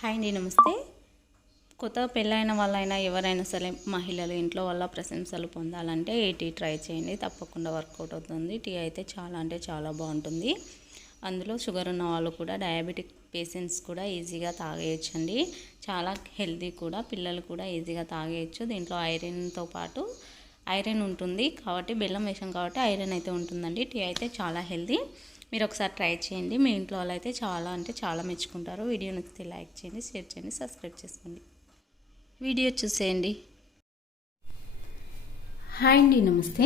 Hi అండి నమస్తే. కొత్తగా పెళ్ళైన వాళ్ళైనా ఎవరైనా సరే మహిళలు ఇంట్లో వల్ల ప్రశంసలు పొందాలంటే ఏ టీ ట్రై చేయండి. తప్పకుండా వర్కౌట్ అవుతుంది. టీ అయితే చాలా అంటే చాలా బాగుంటుంది. అందులో షుగర్ ఉన్న వాళ్ళు కూడా డయాబెటిక్ పేషెంట్స్ కూడా ఈజీగా తాగేయచ్చండి. చాలా హెల్తీ కూడా పిల్లలు కూడా ఈజీగా తాగేయచ్చు. దీంట్లో ఐరన్తో పాటు ఐరన్ ఉంటుంది కాబట్టి బెల్లం వేసాం కాబట్టి ఐరన్ అయితే ఉంటుందండి. టీ అయితే చాలా హెల్తీ. మీరు ఒకసారి ట్రై చేయండి. మీ ఇంట్లో వాళ్ళు అయితే చాలా అంటే చాలా మెచ్చుకుంటారు. వీడియో నచ్చితే లైక్ చేయండి షేర్ చేయండి సబ్స్క్రైబ్ చేసుకోండి. వీడియో చూసేయండి. హాయ్ అండి నమస్తే.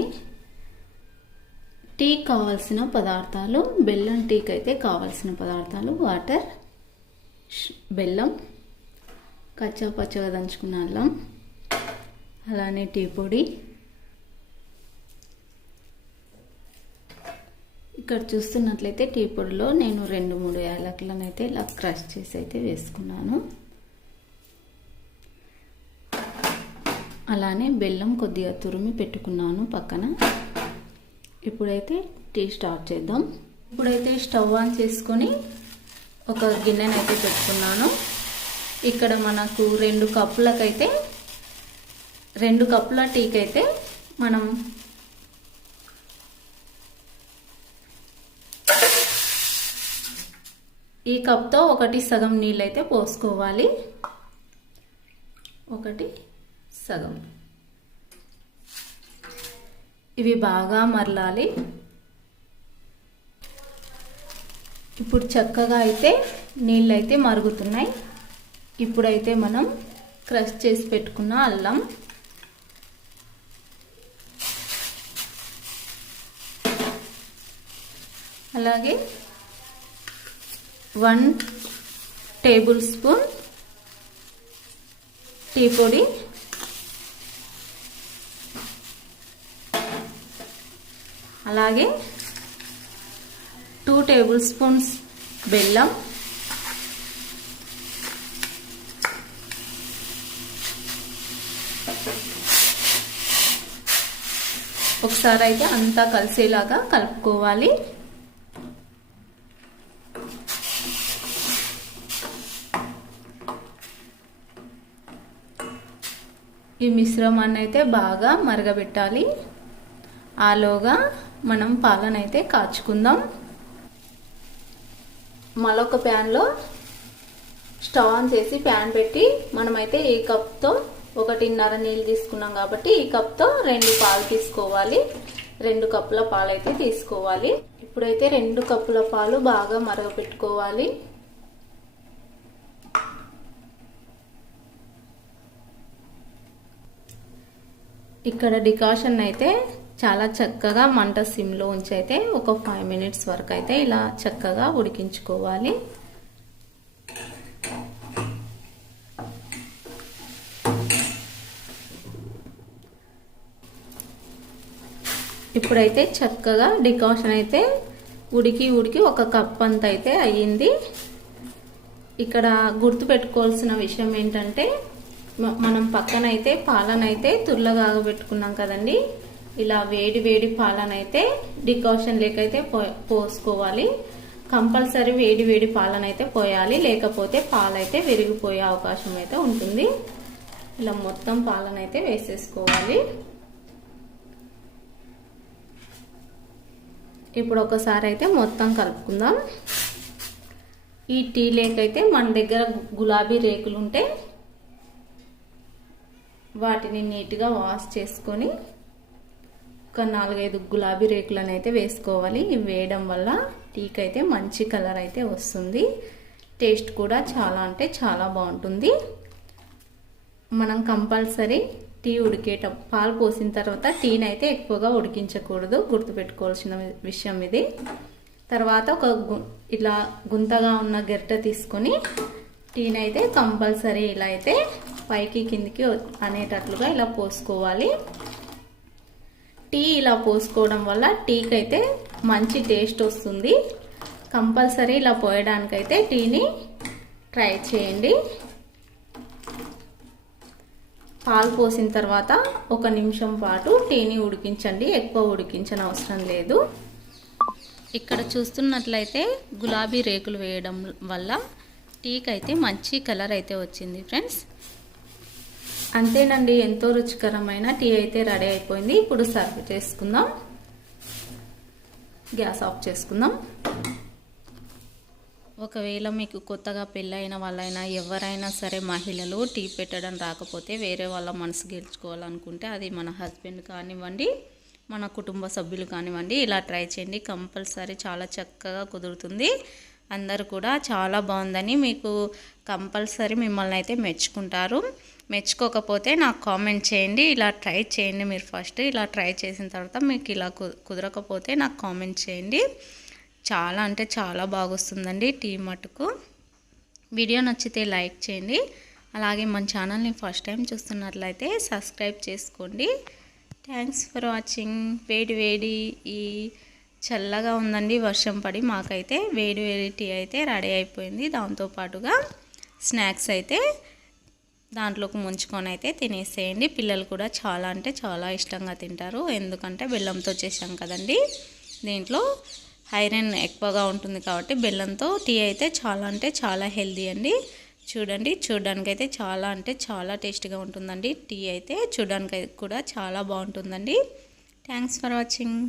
టీ కావాల్సిన పదార్థాలు బెల్లం టీకి అయితే కావాల్సిన పదార్థాలు వాటర్ బెల్లం కచ్చా పచ్చగా దంచుకున్న అల్లం అలానే టీ పొడి ఇక్కడ చూస్తున్నట్లయితే టీ పొడిలో నేను రెండు మూడు యాలకులను అయితే ఇలా క్రష్ చేసి అయితే వేసుకున్నాను. అలానే బెల్లం కొద్దిగా తురిమి పెట్టుకున్నాను పక్కన. ఇప్పుడైతే టీ స్టార్ట్ చేద్దాం. ఇప్పుడైతే స్టవ్ ఆన్ చేసుకొని ఒక గిన్నెనైతే పెట్టుకున్నాను. ఇక్కడ మనకు రెండు కప్పులకైతే రెండు కప్పుల టీకైతే మనం ఈ కప్తో ఒకటి సగం నీళ్ళైతే పోసుకోవాలి. ఒకటి సగం. ఇవి బాగా మరలాలి. ఇప్పుడు చక్కగా అయితే నీళ్ళు అయితే మరుగుతున్నాయి. ఇప్పుడైతే మనం క్రష్ చేసి పెట్టుకున్న అల్లం. అలాగే వన్ టేబుల్ స్పూన్ టీ పొడి. అలాగే టూ టేబుల్ స్పూన్స్ బెల్లం. ఒకసారి అయితే అంతా కలిసేలాగా కలుపుకోవాలి. ఈ మిశ్రమాన్ని అయితే బాగా మరగబెట్టాలి. ఆలోగా మనం పాలనైతే కాచుకుందాం. మరొక ప్యాన్లో స్టవ్ ఆన్ చేసి ప్యాన్ పెట్టి మనమైతే ఈ కప్తో ఒకటిన్నర నీళ్ళు తీసుకున్నాం కాబట్టి ఈ కప్తో రెండు పాలు తీసుకోవాలి. రెండు కప్పుల పాలు అయితే తీసుకోవాలి. ఇప్పుడైతే రెండు కప్పుల పాలు బాగా మరగపెట్టుకోవాలి. ఇక్కడ డికాషన్ అయితే చాలా చక్కగా మంట సిమ్లో ఉంచి అయితే ఒక ఫైవ్ మినిట్స్ వరకు అయితే ఇలా చక్కగా ఉడికించుకోవాలి. ఇప్పుడైతే చక్కగా డికాషన్ అయితే ఉడికి ఉడికి ఒక కప్ అంత అయితే అయ్యింది. ఇక్కడ గుర్తు పెట్టుకోవాల్సిన విషయం ఏంటంటే మనం పక్కనైతే పాలనైతే తుర్లగా పెట్టుకున్నాం కదండి. ఇలా వేడి వేడి పాలనైతే డికాషన్ లేకైతే పో- పోసుకోవాలి. కంపల్సరీ వేడి వేడి పాలనైతే పోయాలి. లేకపోతే పాలైతే విరిగిపోయే అవకాశం అయితే ఉంటుంది. ఇలా మొత్తం పాలనైతే వేసేసుకోవాలి. ఇప్పుడు ఒకసారి అయితే మొత్తం కలుపుకుందాం. ఈ టీ లేకైతే మన దగ్గర గులాబీ రేకులు ఉంటే వాటిని నీట్గా వాష్ చేసుకొని ఒక నాలుగైదు గులాబీ రేకులను అయితే వేసుకోవాలి. ఇవి వేయడం వల్ల టీకి అయితే మంచి కలర్ అయితే వస్తుంది. టేస్ట్ కూడా చాలా అంటే చాలా బాగుంటుంది. మనం కంపల్సరీ టీ ఉడికేట పాలు పోసిన తర్వాత టీని అయితే ఎక్కువగా ఉడికించకూడదు. గుర్తుపెట్టుకోవాల్సిన విషయం ఇది. తర్వాత ఒక గు- ఇలా గుంతగా ఉన్న గరిటె తీసుకొని టీని అయితే కంపల్సరీ ఇలా అయితే పైకి కిందికి అనేటట్లుగా ఇలా పోసుకోవాలి. టీ ఇలా పోసుకోవడం వల్ల టీకి అయితే మంచి టేస్ట్ వస్తుంది. కంపల్సరీ ఇలా పోయడానికైతే టీని ట్రై చేయండి. పాలు పోసిన తర్వాత ఒక నిమిషం పాటు టీని ఉడికించండి. ఎక్కువ ఉడికించని అవసరం లేదు. ఇక్కడ చూస్తున్నట్లయితే గులాబీ రేకులు వేయడం వల్ల టీకి అయితే మంచి కలర్ అయితే వచ్చింది ఫ్రెండ్స్. అంతేనండి ఎంతో రుచికరమైన టీ అయితే రెడీ అయిపోయింది. ఇప్పుడు సర్వ్ చేసుకుందాం. గ్యాస్ ఆఫ్ చేసుకుందాం. ఒకవేళ మీకు కొత్తగా పెళ్ళైన వాళ్ళైనా ఎవరైనా సరే మహిళలు టీ పెట్టడం రాకపోతే వేరే వాళ్ళ మనసు గెలుచుకోవాలనుకుంటే అది మన హస్బెండ్ కానివ్వండి మన కుటుంబ సభ్యులు కానివ్వండి ఇలా ట్రై చేయండి. కంపల్సరీ చాలా చక్కగా కుదురుతుంది. అందరు కూడా చాలా బాగుందని మీకు కంపల్సరీ మిమ్మల్ని అయితే మెచ్చుకుంటారు. మెచ్చుకోకపోతే నాకు కామెంట్ చేయండి. ఇలా ట్రై చేయండి మీరు ఫస్ట్. ఇలా ట్రై చేసిన తర్వాత మీకు ఇలా కుదరకపోతే నాకు కామెంట్ చేయండి. చాలా అంటే చాలా బాగొస్తుందండి టీ మటుకు. వీడియో నచ్చితే లైక్ చేయండి. అలాగే మన ఛానల్ని ఫస్ట్ టైం చూస్తున్నట్లయితే సబ్స్క్రైబ్ చేసుకోండి. Thanks for watching. వేడి వేడి ఈ చల్లగా ఉందండి వర్షం పడి మాకైతే వేడి వేడి టీ అయితే రెడీ అయిపోయింది. దాంతోపాటుగా స్నాక్స్ అయితే దాంట్లోకి ముంచుకొని అయితే తినేసేయండి. పిల్లలు కూడా చాలా అంటే చాలా ఇష్టంగా తింటారు. ఎందుకంటే బెల్లంతో చేసాం కదండి. దీంట్లో ఐరన్ ఎక్కువగా ఉంటుంది కాబట్టి బెల్లంతో టీ అయితే చాలా అంటే చాలా హెల్దీ అండి. చూడండి చూడడానికైతే చాలా అంటే చాలా టేస్టీగా ఉంటుందండి. టీ అయితే చూడడానికి కూడా చాలా బాగుంటుందండి. Thanks for watching.